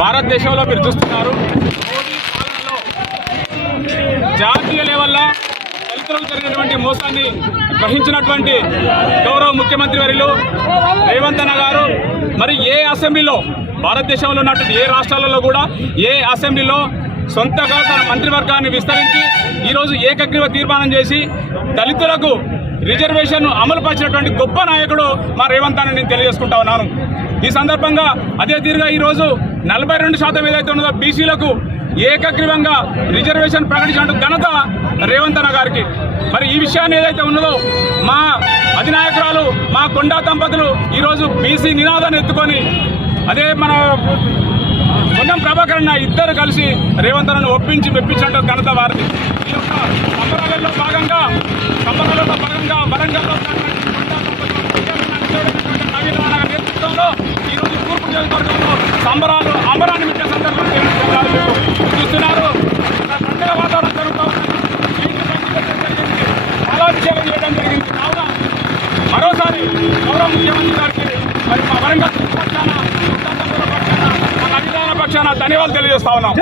భారతదేశంలో మీరు చూస్తున్నారు, మోడీ పాలనలో జాతీయ లెవెల్లో దళితులకు జరిగినటువంటి మోసాన్ని గ్రహించినటువంటి గౌరవ ముఖ్యమంత్రి వర్యులు రేవంత్ అన్న గారు మరి ఏ అసెంబ్లీలో భారతదేశంలో ఉన్నటువంటి ఏ రాష్ట్రాలలో కూడా ఏ అసెంబ్లీలో సొంతగా తన మంత్రివర్గాన్ని విస్తరించి ఈరోజు ఏకగ్రీవ తీర్మానం చేసి దళితులకు రిజర్వేషన్ అమలు పరిచినటువంటి గొప్ప నాయకుడు మా రేవంత్ అని నేను తెలియజేసుకుంటా ఉన్నాను. ఈ సందర్భంగా అదే తీరుగా ఈరోజు 42% ఏదైతే ఉన్నదో బీసీలకు ఏకగ్రీవంగా రిజర్వేషన్ ప్రకటించిన ఘనత రేవంత్ అన్న గారికి. మరి ఈ విషయాన్ని ఏదైతే ఉన్నదో మా అధినాయకురాలు మా కొండా దంపతులు ఈరోజు బీసీ నినాదాన్ని ఎత్తుకొని అదే మన పొన్నం ప్రభాకర్ అన్న ఇద్దరు కలిసి రేవంత్ అన్నను ఒప్పించి మెప్పించినట్టు ఘనత వారిది. ఈ యొక్క సంబరాలలో భాగంగా వరంగల్లో నేతృత్వంలో ఈరోజు తూర్పు నియోజకవర్గంలో సంబరాలు అంబరాన్ని మించే సందర్భంగా చూస్తున్నారు. పండుగ వాతావరణం జరుగుతూ చాలా విషయాలు చేయడం జరిగింది. కావున మరోసారి గౌరవ ముఖ్యమంత్రి గారికి మరి మా వరంగల్ పక్షాన మన అధికార పక్షాన ధన్యవాదాలు తెలియజేస్తా ఉన్నాం.